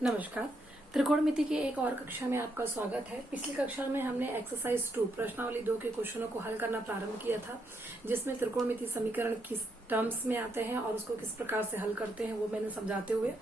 नमस्कार। त्रिकोणमिति की एक और कक्षा में आपका स्वागत है। पिछली कक्षा में हमने एक्सरसाइज 2 प्रश्नावली 2 के क्वेश्चनों को हल करना प्रारंभ किया था, जिसमें त्रिकोणमिति समीकरण किस टर्म्स में आते हैं और उसको किस प्रकार से हल करते हैं वो मैंने समझाते हुए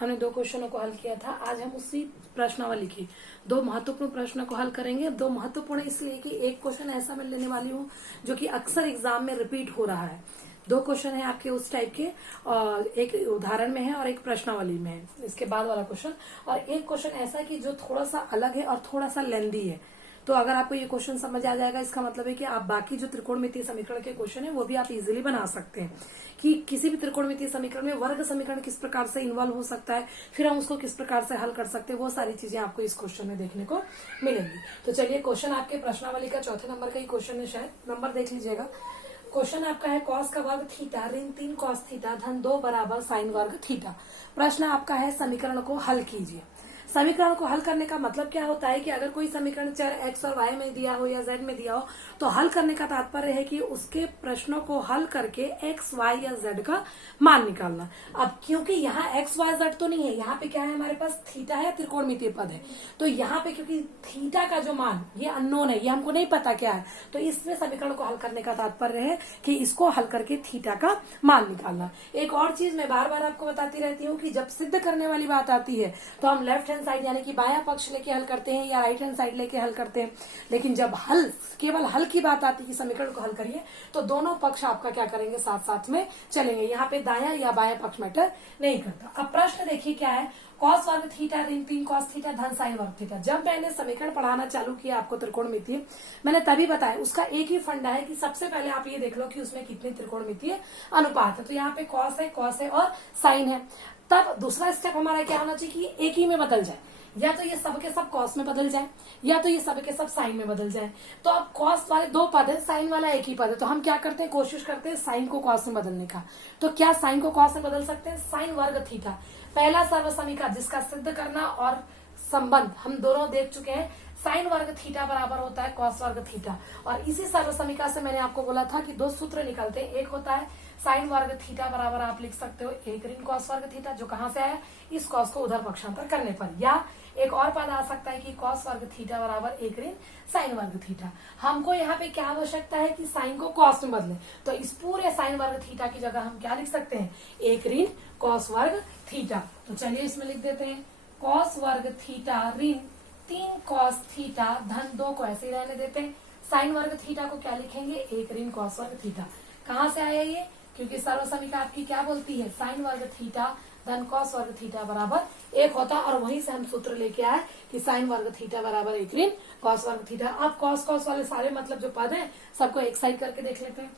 हमने 2 क्वेश्चनों को हल किया था। आज हम उसी प्रश्नावली की 2 महत्वपूर्ण प्रश्नों को हल करेंगे। 2 महत्वपूर्ण इसलिए कि एक क्वेश्चन ऐसा मैं लेने वाली हूँ जो कि अक्सर एग्जाम में रिपीट हो रहा है। 2 क्वेश्चन है आपके उस टाइप के, और एक उदाहरण में है और एक प्रश्नावली में है, इसके बाद वाला क्वेश्चन। और एक क्वेश्चन ऐसा कि जो थोड़ा सा अलग है और थोड़ा सा लेंदी है। तो अगर आपको ये क्वेश्चन समझ आ जाएगा, इसका मतलब है कि आप बाकी जो त्रिकोणमितीय समीकरण के क्वेश्चन है वो भी आप इजीली बना सकते हैं। कि किसी भी त्रिकोणमितीय समीकरण में वर्ग समीकरण किस प्रकार से इन्वॉल्व हो सकता है, फिर हम उसको किस प्रकार से हल कर सकते हैं, वो सारी चीजें आपको इस क्वेश्चन में देखने को मिलेंगी। तो चलिए, क्वेश्चन आपके प्रश्नावली का चौथे नंबर का ही क्वेश्चन है, शायद नंबर देख लीजिएगा। क्वेश्चन आपका है कॉस का वर्ग थीटा ऋण 3 कॉस थीटा धन 2 बराबर साइन वर्ग थीटा। प्रश्न आपका है समीकरण को हल कीजिए। समीकरण को हल करने का मतलब क्या होता है कि अगर कोई समीकरण चर x और y में दिया हो या z में दिया हो, तो हल करने का तात्पर्य है कि उसके प्रश्नों को हल करके x, y या z का मान निकालना। अब क्योंकि यहाँ x, y, z तो नहीं है, यहाँ पे क्या है, हमारे पास थीटा है, त्रिकोणमितीय पद है। तो यहाँ पे क्योंकि थीटा का जो मान ये अननोन है, ये हमको नहीं पता क्या है, तो इसमें समीकरण को हल करने का तात्पर्य है कि इसको हल करके थीटा का मान निकालना। एक और चीज मैं बार बार आपको बताती रहती हूँ कि जब सिद्ध करने वाली बात आती है तो हम लेफ्ट हैंड साइड यानी कि बायां पक्ष लेके हल करते हैं या राइट हैंड साइड लेके हल करते हैं। लेकिन जब केवल हल की बात आती है कि समीकरण को हल करिए, तो दोनों पक्ष आपका क्या करेंगे, साथ साथ में चलेंगे। यहाँ पे दायां या बायां पक्ष मैटर नहीं करता। अब प्रश्न देखिए क्या है, कॉस वर्ग थीटा ऋण 3 कॉस थीटा धन साइन वर्ग थीटा। जब मैंने समीकरण पढ़ाना चालू किया आपको त्रिकोणमितीय, मैंने तभी बताया उसका एक ही फंडा है कि सबसे पहले आप ये देख लो कि उसमें कितने त्रिकोणमितीय अनुपात है। तो यहाँ पे कॉस है और साइन है। तब दूसरा स्टेप हमारा क्या होना चाहिए कि एक ही में बदल जाए, या तो ये सब के सब कॉस में बदल जाए या तो ये सब के सब साइन में बदल जाए। तो अब कॉस वाले 2 पद है, साइन वाला एक ही पद है, तो हम क्या करते हैं, कोशिश करते हैं साइन को कॉस में बदलने का। तो क्या साइन को कॉस में बदल सकते हैं, साइन वर्ग थीटा। पहला सर्वसमीका जिसका सिद्ध करना और संबंध हम दोनों देख चुके हैं। साइन वर्ग थीटा बराबर होता है कॉस वर्ग थीटा। और इसी सर्वसमीका से मैंने आपको बोला था कि 2 सूत्र निकलते हैं। एक होता है साइन वर्ग थीटा बराबर आप लिख सकते हो 1 ऋण कॉस वर्ग थीटा, जो कहां से आया, इस कॉस को उधर पक्षांतर करने पर। या एक और पद आ सकता है कि कॉस वर्ग थीटा बराबर 1 ऋण साइन वर्ग थीटा। हमको यहाँ पे क्या आवश्यकता है कि साइन को कॉस में बदले, तो इस पूरे साइन वर्ग थीटा की जगह हम क्या लिख सकते हैं, 1 ऋण कॉस वर्ग थीटा। तो चलिए इसमें लिख देते हैं कॉस वर्ग थीटा ऋण 3 कॉस थीटा धन 2 को ऐसे ही रहने देते हैं। साइन वर्ग थीटा को क्या लिखेंगे, 1 ऋण कॉस वर्ग थीटा। कहां से आया ये, क्योंकि सर्वसमीका आपकी क्या बोलती है, साइन वर्ग थीटा धन कॉस वर्ग थीटा बराबर 1 होता है। और वहीं से हम सूत्र लेके आए कि साइन वर्ग थीटा बराबर 1 ऋण कॉस वर्ग थीटा। अब कॉस वाले सारे मतलब जो पद है सबको एक साइड करके देख लेते हैं।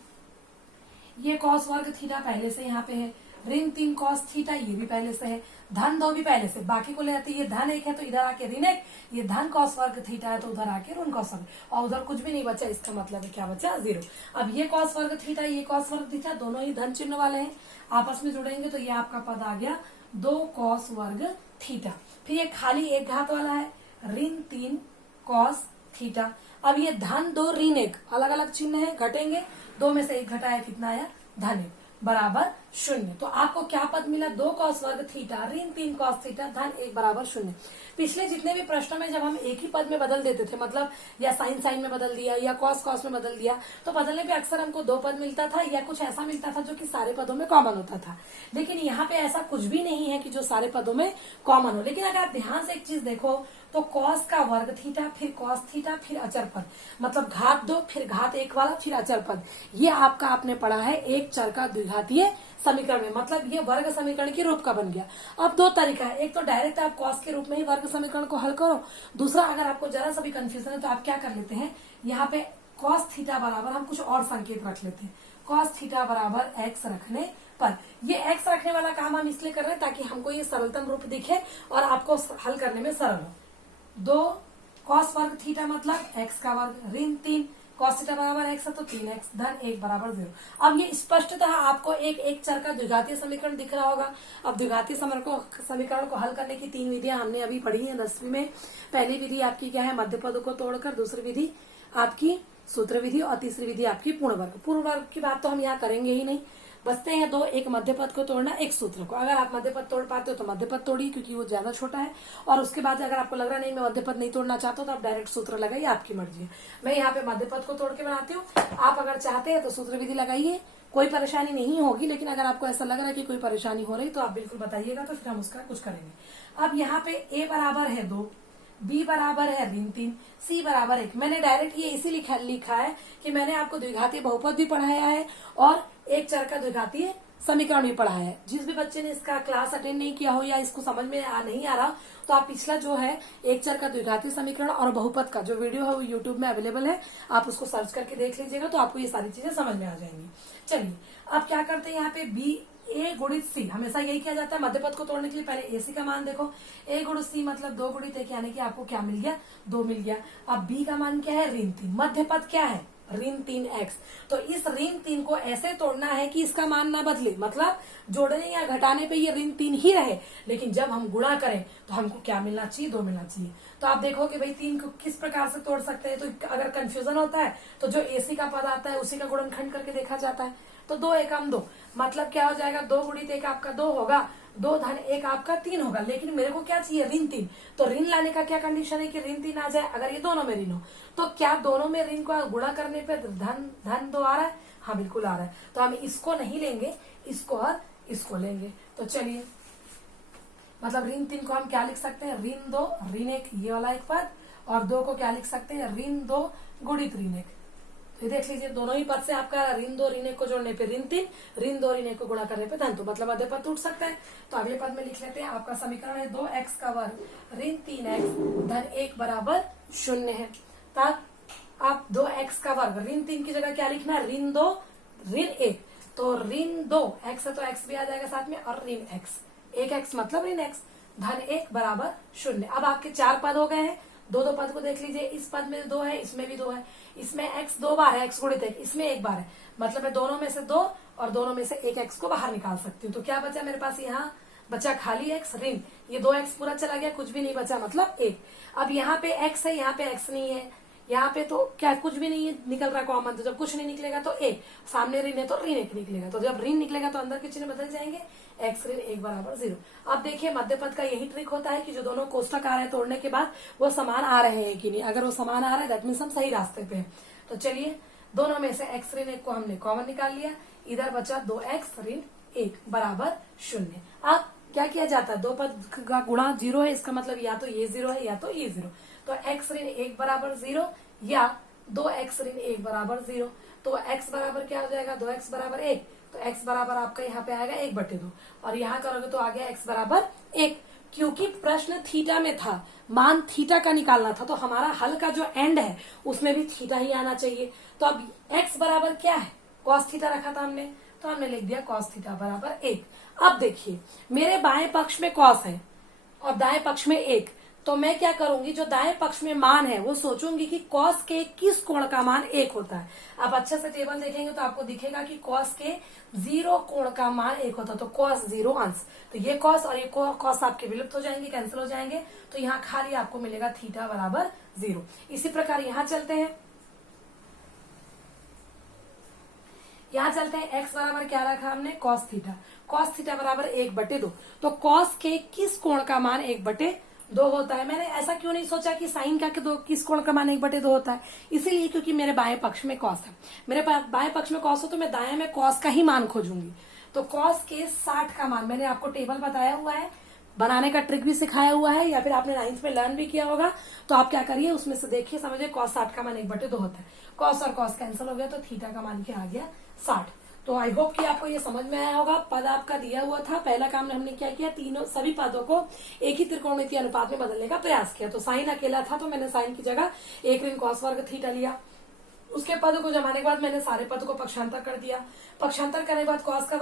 ये कॉस वर्ग थीटा पहले से यहाँ पे है, ऋण 3 कॉस थीटा ये भी पहले से है, धन 2 भी पहले से, बाकी को ले आते ये धन 1 है तो इधर आके ऋण 1, ये धन कॉस वर्ग थीटा है तो उधर आके ऋण कॉस वर्ग, और उधर कुछ भी नहीं बचा, इसका मतलब है क्या बचा, 0। अब ये कॉस वर्ग थीटा ये कॉस वर्ग थीटा दोनों ही धन चिन्ह वाले हैं, आपस में जुड़ेंगे तो ये आपका पद आ गया 2 कॉस वर्ग थीटा। फिर ये खाली एक घात वाला है, ऋण 3 कॉस थीटा। अब ये धन 2 ऋण 1 अलग अलग चिन्ह है, घटेंगे, 2 में से 1 घटाया, कितना आया, धन 1 बराबर 0। तो आपको क्या पद मिला, 2 कॉस वर्ग थीटा ऋण 3 कॉस थीटा धन 1 बराबर 0। पिछले जितने भी प्रश्नों में जब हम एक ही पद में बदल देते थे, मतलब या साइन में बदल दिया या कॉस में बदल दिया, तो बदलने पे अक्सर हमको 2 पद मिलता था या कुछ ऐसा मिलता था जो कि सारे पदों में कॉमन होता था। लेकिन यहाँ पे ऐसा कुछ भी नहीं है कि जो सारे पदों में कॉमन हो। लेकिन अगर आप ध्यान से एक चीज देखो तो कॉस का वर्ग थीटा, फिर कॉस थीटा, फिर अचर पद, मतलब घात 2 फिर घात 1 वाला, फिर अचर पद, ये आपका आपने पढ़ा है एक चर का द्विघातीय समीकरण में, मतलब ये वर्ग समीकरण के रूप का बन गया। अब 2 तरीका है, एक तो डायरेक्ट आप कॉस के रूप में ही वर्ग समीकरण को हल करो, दूसरा अगर आपको जरा सा भी कंफ्यूजन है तो आप क्या कर लेते हैं, यहाँ पे कॉस थीटा बराबर हम कुछ और संकेत रख लेते हैं, कॉस थीटा बराबर x रखने पर। ये x रखने वाला काम हम इसलिए कर रहे हैं ताकि हमको ये सरलतम रूप दिखे और आपको हल करने में सरल हो। 2 कॉस वर्ग थीटा मतलब x का वर्ग ऋण 3 कॉस थीटा बराबर x है तो 3x धन 1 बराबर 0। अब ये स्पष्टतः आपको एक चर का द्विघातीय समीकरण दिख रहा होगा। अब द्विघातीय समीकरण को हल करने की 3 विधियां हमने अभी पढ़ी है 10वीं में। पहली विधि आपकी क्या है, मध्य पदों को तोड़कर, दूसरी विधि आपकी सूत्र विधि और तीसरी विधि आपकी पूर्ण वर्ग। पूर्ण वर्ग की बात तो हम यहाँ करेंगे ही नहीं, बचते हैं दो, एक मध्य पद को तोड़ना, एक सूत्र को। अगर आप मध्य पद तोड़ पाते हो तो मध्य पद तोड़िए क्योंकि वो ज्यादा छोटा है, और उसके बाद अगर आपको लग रहा नहीं मैं मध्य पद नहीं तोड़ना चाहता तो आप डायरेक्ट सूत्र लगाइए, आपकी मर्जी है। मैं यहाँ पे मध्य पद को तोड़ के बनाती हूँ, आप अगर चाहते हैं तो सूत्र विधि लगाइए, कोई परेशानी नहीं होगी। लेकिन अगर आपको ऐसा लग रहा है कि कोई परेशानी हो रही तो आप बिल्कुल बताइएगा, तो फिर हम उसका कुछ करेंगे। अब यहाँ पे ए बराबर है 2, बी बराबर है ऋण 3, सी बराबर 1। मैंने डायरेक्ट ये इसी लिखा है कि मैंने आपको द्विघातीय बहुपद भी पढ़ाया है और एक चर का द्विघातीय समीकरण भी पढ़ाया है। जिस भी बच्चे ने इसका क्लास अटेंड नहीं किया हो या इसको समझ में नहीं आ रहा, तो आप पिछला जो है एक चर का द्विघातीय समीकरण और बहुपद का जो वीडियो है वो यूट्यूब में अवेलेबल है, आप उसको सर्च करके देख लीजिएगा, तो आपको ये सारी चीजें समझ में आ जाएंगी। चलिए अब क्या करते हैं, यहाँ पे बी ए गुणित सी, हमेशा यही किया जाता है मध्य पद को तोड़ने के लिए। पहले ए सी का मान देखो, ए गुणित सी मतलब 2 गुणित 1, यानी कि आपको क्या मिल गया, 2 मिल गया। अब बी का मान क्या है, ऋण 3, मध्य पद क्या है, ऋण 3x। तो इस ऋण 3 को ऐसे तोड़ना है कि इसका मान ना बदले, मतलब जोड़ने या घटाने पे ये ऋण 3 ही रहे, लेकिन जब हम गुणा करें तो हमको क्या मिलना चाहिए, 2 मिलना चाहिए। तो आप देखो कि भाई 3 को किस प्रकार से तोड़ सकते हैं। तो अगर कंफ्यूजन होता है तो जो एसी का पद आता है उसी का गुणनखंड करके देखा जाता है। तो 2 एकम 2, मतलब क्या हो जाएगा, 2 गुणित 1 आपका 2 होगा, 2 धन 1 आपका 3 होगा। लेकिन मेरे को क्या चाहिए, ऋण 3। तो ऋण लाने का क्या कंडीशन है कि ऋण 3 आ जाए। अगर ये दोनों में ऋण हो तो क्या दोनों में ऋण को गुणा करने पे धन 2 आ रहा है, हाँ बिल्कुल आ रहा है। तो हम इसको नहीं लेंगे, इसको और इसको लेंगे। तो चलिए, मतलब ऋण 3 को हम क्या लिख सकते हैं, ऋण 2 ऋण 1, ये वाला एक पद, और 2 को क्या लिख सकते हैं, ऋण 2 गुणित ऋण 1। तो देख लीजिए दोनों ही पद से आपका ऋण 2 ऋण 1 को जोड़ने पे ऋण 3, ऋण 2 ऋण 1 को गुणा करने पे धन 2, मतलब मध्य पद टूट सकता है। तो अगले पद में लिख लेते हैं, आपका समीकरण है 2x का वर्ग ऋण 3x धन 1 बराबर 0 है। तब आप 2x का वर्ग ऋण 3 की जगह क्या लिखना है, ऋण 2 ऋण 1। तो ऋण 2 x है तो x भी आ जाएगा साथ में, और ऋण x, 1x मतलब ऋण x धन 1 बराबर 0। अब आपके 4 पद हो गए हैं, दो पद को देख लीजिए, इस पद में 2 है, इसमें भी 2 है, इसमें x 2 बार है, x गुणित 1, इसमें 1 बार है, मतलब मैं दोनों में से 2 और दोनों में से 1 x को बाहर निकाल सकती हूँ। तो क्या बचा मेरे पास, यहाँ बचा खाली x ऋण, ये 2x पूरा चला गया, कुछ भी नहीं बचा, मतलब 1। अब यहाँ पे x है, यहाँ पे x नहीं है, यहाँ पे तो क्या कुछ भी नहीं है, निकल रहा कॉमन। तो जब कुछ नहीं निकलेगा तो 1, सामने ऋण है तो ऋण 1 निकलेगा। तो जब ऋण निकलेगा तो अंदर के चिन्ह बदल जाएंगे, x ऋण 1 बराबर 0। अब देखिए मध्य पद का यही ट्रिक होता है कि जो दोनों कोष्टक आ रहे हैं तोड़ने के बाद वो समान आ रहे हैं कि नहीं। अगर वो समान आ रहा है दैट मीन्स हम सही रास्ते पे हैं। तो चलिए, दोनों में से x ऋण 1 को हमने कॉमन निकाल लिया, इधर बचा 2x ऋण 1 बराबर 0। अब क्या किया जाता है, दो पद का गुणा 0 है, इसका मतलब या तो ये 0 है या तो ये 0। तो x ऋण 1 बराबर 0 या 2x ऋण 1 बराबर 0। तो x बराबर क्या हो जाएगा, 2x बराबर 1। तो x बराबर आपका यहाँ पे आएगा 1/2, और यहाँ करोगे तो आ गया x बराबर 1। क्योंकि प्रश्न थीटा में था, मान थीटा का निकालना था, तो हमारा हल का जो एंड है उसमें भी थीटा ही आना चाहिए। तो अब x बराबर क्या है, cos थीटा रखा था हमने, तो हमने लिख दिया cos थीटा बराबर 1। अब देखिए मेरे बाएं पक्ष में cos है और दाएं पक्ष में 1, तो मैं क्या करूंगी, जो दाएं पक्ष में मान है वो सोचूंगी कि cos के किस कोण का मान 1 होता है। आप अच्छे से टेबल देखेंगे तो आपको दिखेगा कि cos के 0 कोण का मान 1 होता है, तो cos 0 अंश। तो ये cos और ये cos आपके विलुप्त हो जाएंगे, कैंसिल हो जाएंगे, तो यहाँ खाली आपको मिलेगा थीटा बराबर 0। इसी प्रकार यहाँ चलते हैं, यहाँ चलते हैं, x बराबर क्या रखा हमने, cos थीटा, cos थीटा बराबर 1/2। तो cos के किस कोण का मान 1/2 होता है। मैंने ऐसा क्यों नहीं सोचा कि साइन का किस कोण का मान 1/2 होता है, इसीलिए क्योंकि मेरे बाएं पक्ष में cos है। मेरे बाएं पक्ष में cos हो तो मैं दाएं में cos का ही मान खोजूंगी। तो cos के 60 का मान मैंने आपको टेबल बताया हुआ है, बनाने का ट्रिक भी सिखाया हुआ है, या फिर आपने 9th में लर्न भी किया होगा। तो आप क्या करिए, उसमें से देखिए, समझिए cos 60 का मान 1/2 होता है। cos और cos कैंसिल हो गया, तो थीटा का मान क्या आ गया, 60। तो आई होप कि आपको ये समझ में आया होगा। पद आपका दिया हुआ था, पहला काम हमने क्या किया, सभी पदों को एक ही त्रिकोणमितीय अनुपात में बदलने का प्रयास किया। तो साइन अकेला था तो मैंने साइन की जगह 1 ऋण cos वर्ग थीटा लिया। उसके पद को जमाने के बाद मैंने सारे पद को पक्षांतर कर दिया। पक्षांतर करने के बाद cos का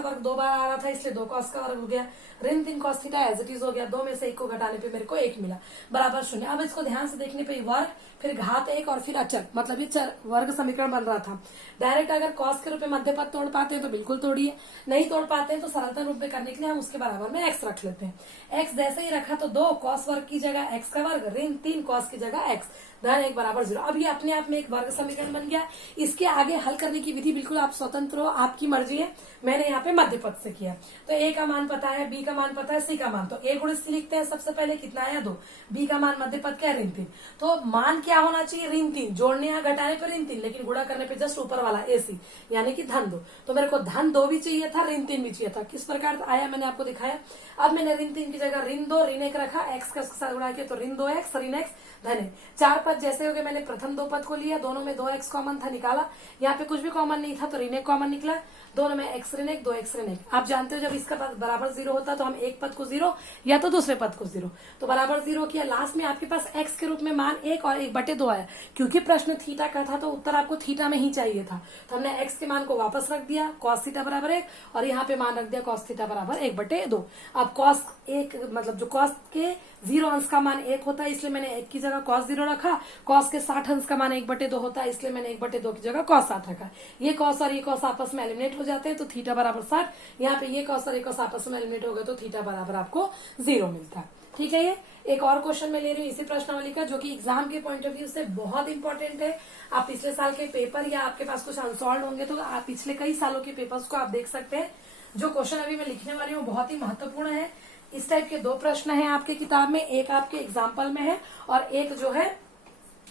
वर्ग 2 बार आ रहा था, इसलिए 2 cos का वर्ग हो गया। ऋण 3 cos theta as it is हो गया, 2 में से 1 को घटाने पे मेरे को 1 मिला बराबर 0। अब इसको ध्यान से देखने पे वर्ग, फिर घात 1 और फिर अचर, मतलब ये वर्ग समीकरण बन रहा था। डायरेक्ट अगर cos के रूप में मध्य पद तोड़ पाते हैं तो बिल्कुल तोड़िए, नहीं तोड़ पाते हैं तो सरलता रूप में करने के लिए हम उसके बराबर में x रख लेते हैं। x जैसे ही रखा तो 2 cos वर्ग की जगह x का वर्ग, ऋण 3 cos की जगह x, धन 1 बराबर 0। अब ये अपने आप में एक वर्ग समीकरण समीकरण बन गया। इसके आगे हल करने की विधि बिल्कुल आप स्वतंत्र हो, आपकी मर्जी है। मैंने यहाँ पे मध्य पद से किया। तो ए का मान पता है, बी का मान पता है, सी का मान, तो ए गुणित सी लिखते हैं। सबसे पहले कितना आया 2, बी का मान मध्य पद क्या है ऋण 3, तो मान क्या होना चाहिए ऋण 3, जोड़ने या घटाने पर ऋण 3, लेकिन गुणा करने पे जस्ट ऊपर वाला AC यानी कि धन 2। तो मेरे को धन 2 भी चाहिए था, ऋण 3 भी चाहिए था। किस प्रकार आया मैंने आपको दिखाया। अब मैंने ऋण 3 की जगह ऋण 2 ऋण 1 रखा, एक्स का साथ गुणा किया तो ऋण 2x ऋण x धन है। 4 पद जैसे हो गए, मैंने प्रथम 2 पद को लिया, दोनों में 2x कॉमन था, निकाला। यहाँ पे कुछ भी कॉमन नहीं था तो ऋण 1 कॉमन निकला, दोनों में x ऋण 1 2x ऋण 1। आप जानते हो जब इसका बराबर 0 होता तो हम एक पद को 0 या तो दूसरे पद को 0, तो बराबर 0 किया। लास्ट में आपके पास x के रूप में मान 1 और 1/2 आया। क्योंकि प्रश्न थीटा का था तो उत्तर आपको थीटा में ही चाहिए था, तो हमने x के मान को वापस रख दिया, cos थीटा बराबर 1, और यहाँ पे मान रख दिया cos थीटा बराबर 1/2। अब cos 1 मतलब जो cos के 0 अंश का मान 1 होता है, इसलिए मैंने 1 की जगह cos 0 रखा। cos के 60 अंश का मान 1/2 होता है, इसलिए मैंने 1/2 की जगह cos 60 रखा। ये cos और ये cos आपस में एलिमिनेट हो जाते हैं तो थीटा बराबर 60। यहाँ पे ये cos और ये cos आपस में एलिमिनेट हो गए तो थीटा बराबर आपको 0 मिलता है। ठीक है। ये एक और क्वेश्चन मैं ले रही हूँ इसी प्रश्नावली का, जो कि एग्जाम के पॉइंट ऑफ व्यू से बहुत इंपॉर्टेंट है। आप पिछले साल के पेपर या आपके पास कुछ अनसॉल्व होंगे तो आप पिछले कई सालों के पेपर्स को आप देख सकते हैं। जो क्वेश्चन अभी मैं लिखने वाली हूँ बहुत ही महत्वपूर्ण है। इस टाइप के 2 प्रश्न हैं आपके किताब में, एक आपके एग्जाम्पल में है और एक जो है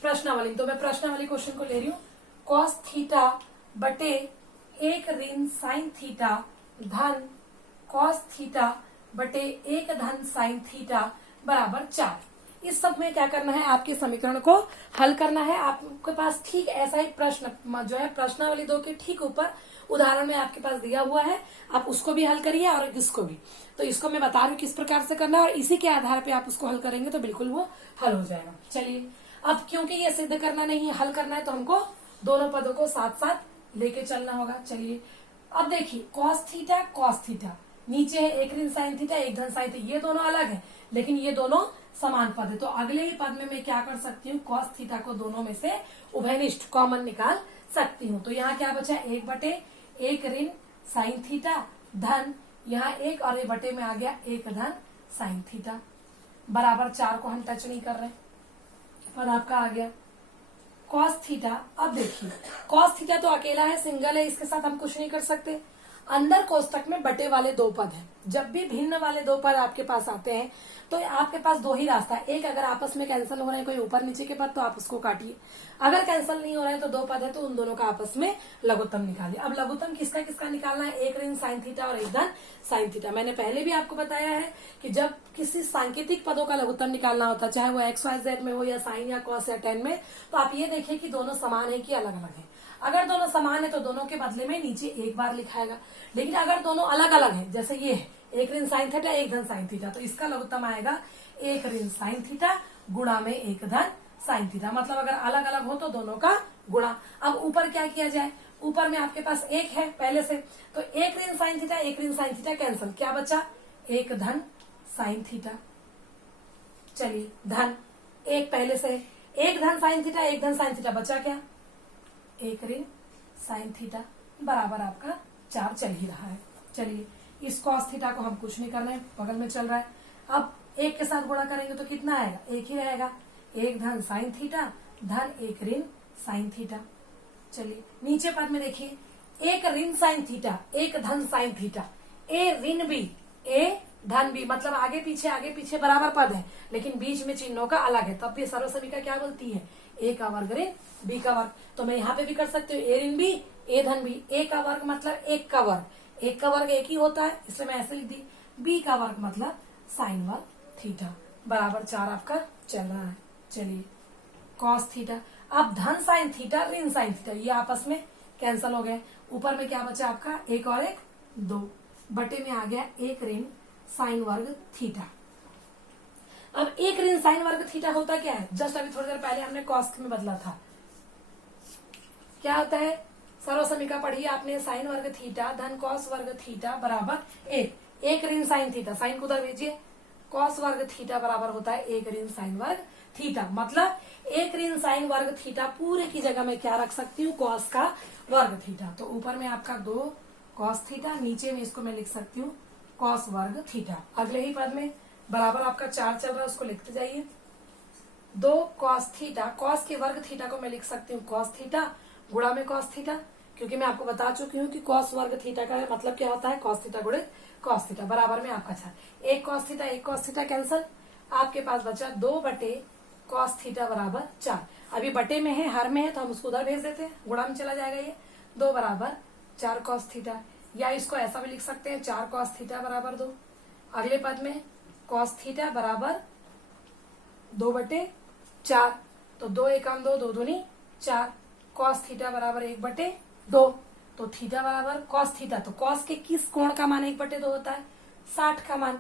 प्रश्नावली। तो मैं प्रश्नावली क्वेश्चन को ले रही हूँ। cos थीटा बटे 1 ऋण साइन थीटा धन cos थीटा बटे 1 धन साइन थीटा बराबर 4। इस सब में क्या करना है, आपके समीकरण को हल करना है। आपके पास ठीक ऐसा ही प्रश्न जो है प्रश्नावली 2 के ठीक ऊपर उदाहरण में आपके पास दिया हुआ है, आप उसको भी हल करिए और इसको भी। तो इसको मैं बता रही हूँ किस प्रकार से करना है और इसी के आधार पे आप उसको हल करेंगे तो बिल्कुल वो हल हो जाएगा। चलिए, अब क्योंकि ये सिद्ध करना नहीं है, हल करना है, तो हमको दोनों पदों को साथ साथ लेके चलना होगा। चलिए, अब देखिए cos थीटा नीचे है 1 ऋण साइन थीटा 1 धन साइन थीटा, ये दोनों अलग है लेकिन ये दोनों समान पद है। तो अगले ही पद में मैं क्या कर सकती हूँ, cos थीटा को दोनों में से उभयनिष्ठ कॉमन निकाल सकती हूँ। तो यहाँ क्या बचा 1/1 ऋण साइन थीटा धन यहाँ 1 और ये बटे में आ गया 1 धन साइन थीटा बराबर 4 को हम टच नहीं कर रहे, पद आपका आ गया cos थीटा। अब देखिए cos थीटा तो अकेला है, सिंगल है, इसके साथ हम कुछ नहीं कर सकते। अंदर कोष्टक में बटे वाले 2 पद हैं। जब भी भिन्न वाले 2 पद आपके पास आते हैं तो आपके पास 2 ही रास्ता है। एक, अगर आपस में कैंसिल हो रहे हैं कोई ऊपर नीचे के पद तो आप उसको काटिए, अगर कैंसिल नहीं हो रहे हैं तो 2 पद है तो उन दोनों का आपस में लघुत्तम निकालिए। अब लघुत्तम किसका किसका निकालना है, 1 ऋण साइन थीटा और 1 धन साइन थीटा। मैंने पहले भी आपको बताया है कि जब किसी सांकेतिक पदों का लघुत्तम निकालना होता है, चाहे वो XYZ में हो या साइन या कॉस या टेन में, तो आप ये देखिए कि दोनों समान है कि अलग अलग है। अगर दोनों समान है तो दोनों के बदले में नीचे एक बार लिखाएगा, लेकिन अगर दोनों अलग अलग है, जैसे ये है 1 ऋण साइन थीटा 1 धन साइन थीटा, तो इसका लघुत्तम आएगा 1 ऋण साइन थीटा गुणा में 1 धन साइन थीटा। मतलब अगर अलग अलग हो तो दोनों का गुणा। अब ऊपर क्या किया जाए, ऊपर में आपके पास 1 है पहले से, तो 1 ऋण साइन थीटा 1 ऋण साइन थीटा कैंसिल, क्या बचा 1 धन साइन थीटा। चलिए, धन 1 पहले से 1 धन साइन थीटा 1 धन साइन थीटा, बचा क्या 1 ऋण साइन थीटा बराबर आपका 4 चल ही रहा है। चलिए, इस cos थीटा को हम कुछ नहीं कर रहे हैं, बगल में चल रहा है। अब 1 के साथ गुणा करेंगे तो कितना आएगा, 1 ही रहेगा, 1 धन साइन थीटा धन 1 ऋण साइन थीटा। चलिए, नीचे पद में देखिए 1 ऋण साइन थीटा 1 धन साइन थीटा, ए ऋण बी ए धन बी, मतलब आगे पीछे बराबर पद है लेकिन बीच में चिन्हों का अलग है, तब भी सर्वसमीका क्या बोलती है, ए का वर्ग ऋण बी का वर्ग। तो मैं यहाँ पे भी कर सकती हूँ ए ऋण बी ए धन बी, ए का वर्ग मतलब 1 का वर्ग, 1 का वर्ग 1 ही होता है इसलिए मैं ऐसे लिख दी, बी का वर्ग मतलब साइन वर्ग थीटा बराबर 4 आपका चल रहा है। चलिए, cos थीटा, अब धन साइन थीटा ऋण साइन थीटा ये आपस में कैंसिल हो गए, ऊपर में क्या बचा आपका 1 और 1 2, बटे में आ गया 1 ऋण साइन वर्ग थीटा। अब 1 ऋण साइन वर्ग थीटा होता क्या है, जस्ट अभी थोड़ी देर पहले हमने कॉस में बदला था, क्या होता है, सर्वसमीका पढ़िए आपने, साइन वर्ग थीटा धन कॉस वर्ग थीटा बराबर 1 ऋण साइन थीटा, साइन को उधर भेजिए, कॉस वर्ग थीटा बराबर होता है 1 ऋण साइन वर्ग थीटा। मतलब 1 ऋण साइन वर्ग थीटा पूरे की जगह में क्या रख सकती हूँ, कॉस का वर्ग थीटा। तो ऊपर में आपका 2 कॉस थीटा, नीचे में इसको मैं लिख सकती हूँ कॉस वर्ग थीटा। अगले ही पद में बराबर आपका 4 चल रहा है, उसको लिखते जाइए, 2 कॉस थीटा, कॉस के वर्ग थीटा को मैं लिख सकती हूँ कॉस थीटा गुणा में कॉस थीटा, क्योंकि मैं आपको बता चुकी हूँ कि कॉस वर्ग थीटा का मतलब क्या होता है, कॉस थीटा गुणित कॉस थीटा बराबर में आपका 4। एक कॉस थीटा कैंसल, आपके पास बचा 2 बटे कॉस थीटा बराबर 4। अभी बटे में है, हर में है, तो हम उसको उधर भेज देते हैं, गुणा में चला जाएगा ये 2 बराबर 4 कॉस थीटा, या इसको ऐसा भी लिख सकते हैं 4 कॉस थीटा बराबर 2। अगले पद में कॉस थीटा बराबर 2 बटे 4, तो 2 एकम 2, 2 दूनी 4, कॉस थीटा बराबर 1 बटे 2, तो थीटा बराबर कॉस थीटा, तो कॉस के किस कोण का मान 1 बटे 2 होता है, 60 का मान।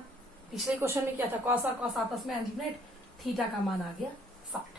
पिछले क्वेश्चन में क्या था, कॉस और कॉस आपस में एलिमिनेट, थीटा का मान आ गया 60।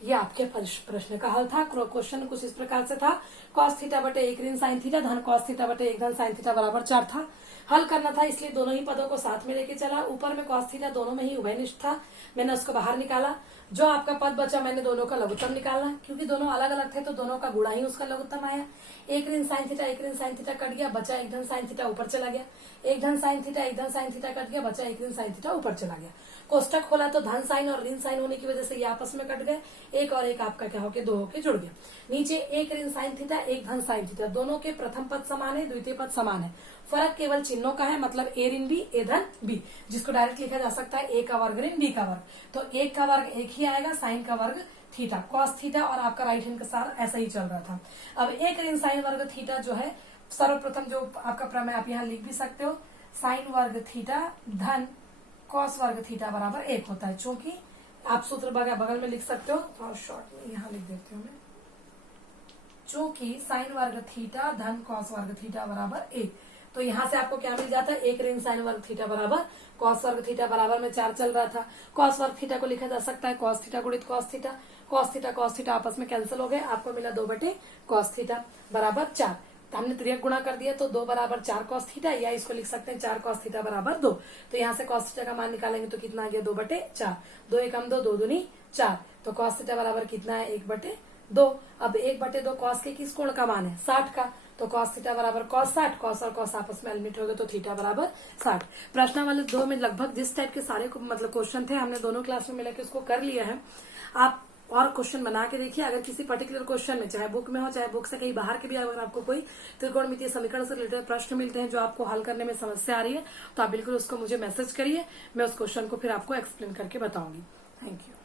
ये आपके प्रश्न का हल था। क्वेश्चन कुछ इस प्रकार से था, कॉस थीटा बटे 1 ऋण साइन थीटा धन कॉस थीटा बटे 1 धन साइन थीटा बराबर 4 था। हल करना था, इसलिए दोनों ही पदों को साथ में लेके चला। ऊपर में कॉस थीटा दोनों में ही उभयनिष्ठ था, मैंने उसको बाहर निकाला। जो आपका पद बचा मैंने दोनों का लघुत्तम निकाला, क्योंकि दोनों अलग अलग थे तो दोनों का गुणा ही उसका लघुत्तम आया। 1 ऋण साइन थीटा कट गया, बचा 1 धन साइन थीटा ऊपर चला गया। 1 धन साइन थीटा कट गया, बचा 1 ऋण साइन थीटा ऊपर चला गया। कोष्टक खोला तो धन साइन और ऋण साइन होने की वजह से ये आपस में कट गए, एक और एक आपका क्या होके 2 होके जुड़ गया। नीचे 1 ऋण साइन थीटा 1 धन साइन थीटा, दोनों के प्रथम पद समान है, द्वितीय पद समान है, फर्क केवल चिन्हों का है, मतलब ए ऋण बी ए धन बी, जिसको डायरेक्ट लिखा जा सकता है ए का वर्ग ऋण बी का वर्ग। तो 1 का वर्ग 1 ही आएगा, साइन का वर्ग थीटा, कॉस थीटा, और आपका राइट हैंड का सार ऐसा ही चल रहा था। अब 1 ऋण साइन वर्ग थीटा जो है, सर्वप्रथम जो आपका प्रमेय आप यहाँ लिख भी सकते हो, साइन वर्ग थीटा धन कॉस वर्ग थीटा बराबर 1 होता है। चूंकि आप सूत्र बगल में लिख सकते हो, और शॉर्ट में यहाँ लिख देती हूँ मैं, चूंकि साइन वर्ग थीटा धन कॉस वर्ग थीटा बराबर 1, तो यहाँ से आपको क्या मिल जाता है, 1 ऋण साइन वर्ग थीटा बराबर कॉस वर्ग थीटा बराबर में 4 चल रहा था। कॉस वर्ग थीटा को लिखा जा सकता है कॉस थीटा गुणित कॉस थीटा आपस में कैंसिल हो गए, आपको मिला 2 बटे कॉस थीटा बराबर 4। तो हमने त्रियक गुणा कर दिया, तो 2 बराबर 4 कॉस थीटा, या इसको लिख सकते हैं 4 कॉस थीटा बराबर 2। तो यहाँ से कॉस थीटा का मान निकालेंगे तो कितना आ गया, 2 बटे 4, 2 एकम 2, 2 दूनी 4, तो कॉस थीटा बराबर कितना है, 1 बटे 2। अब 1 बटे 2 कॉस के किस कोण का मान है, 60 का, तो कॉस थीटा बराबर कॉस 60, कॉस और कॉस आपस में एलिमिनेट हो गए, तो थीटा बराबर 60। प्रश्नावली 2 में लगभग जिस टाइप के सारे मतलब क्वेश्चन थे हमने दोनों क्लास में मिलाकर उसको कर लिया है। आप और क्वेश्चन बना के देखिए, अगर किसी पर्टिकुलर क्वेश्चन में चाहे बुक में हो चाहे बुक से कहीं बाहर के भी अगर आपको कोई त्रिकोणमितीय समीकरण से रिलेटेड प्रश्न मिलते हैं जो आपको हल करने में समस्या आ रही है, तो आप बिल्कुल उसको मुझे मैसेज करिए, मैं उस क्वेश्चन को फिर आपको एक्सप्लेन करके बताऊंगी। Thank you.